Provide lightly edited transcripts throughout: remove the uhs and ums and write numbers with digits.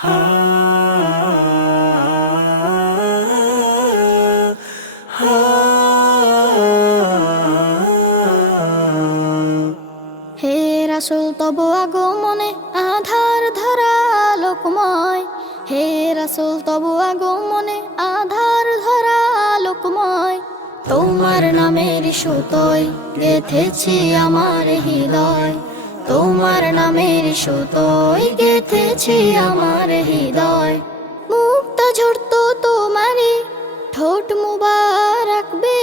হা হা হে রাসূল তব আগমনে আধার ধরা লোকময়, হে রাসূল তব আগমনে আধার ধরা লোকময়। তোমার নামের সুতোয় গেথেছি আমার হৃদয়, তোমার নামের সুতোয় গেথেছি আমার হৃদয়। মুক্তা ঝরতো তোমারই ঠোঁট মুবারক বে,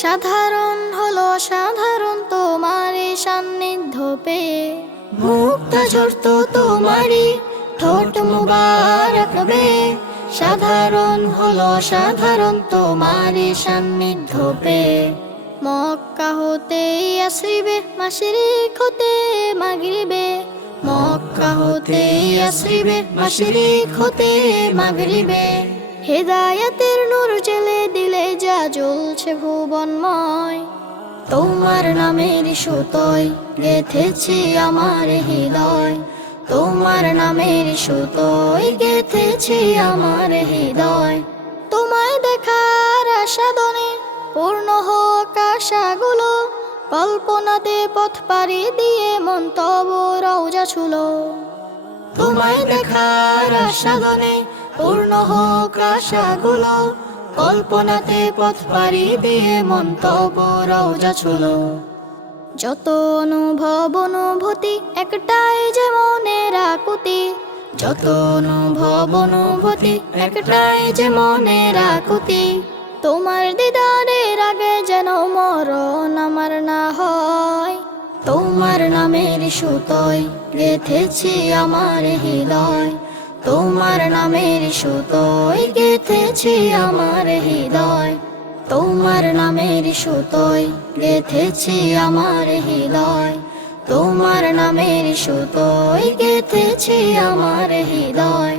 সাধারণ হলো সাধারণ তোমার সান্নিধ্য পেয়ে। মুক্তা ঝরতো তোমারই ঠোঁট মুবারক বে, সাধারণ হলো সাধারণ তোমার সান্নিধ্য পেয়ে। মক্কা হতে ইয়াসরিবে মাশরিক হতে মাগরিবে, মক্কা হতে ইয়াসরিবে মাশরিক হতে মাগরিবে। হেদায়েতের নূর জ্বেলে দিলে যা জ্বলছে ভুবনময়। তোমার নামের সুতোয় গেথেছি আমার হৃদয়, তোমার নামের সুতোয় গেথেছি আমার হৃদয়। তোমায় দেখার আশাদনে পূর্ণ হোক আশাগুলো, কল্পনাতে পথ পাড়ি দিয়ে মন তব রওজা ছুলো। তোমায় দেখার আশাদনে পূর্ণ হোক আশাগুলো, কল্পনাতে পথ পাড়ি দিয়ে মন তব রওজা ছুলো। যত অনুভব অনুভূতি একটাই যে মনের আকুতি, যত অনুভব অনুভূতি একটাই যে মনের আকুতি। তোমার দিদারের আগে যেন মরণ আমার না হয়, তোমার নামের সুতোয় গেথেছি আমার হৃদয়, তোমার নামের সুতোয় গেথেছি আমার হৃদয়। তোমার নামের সুতোয় গেথেছি আমার হৃদয়, তোমার নামের সুতোয় গেথেছি আমার হৃদয়।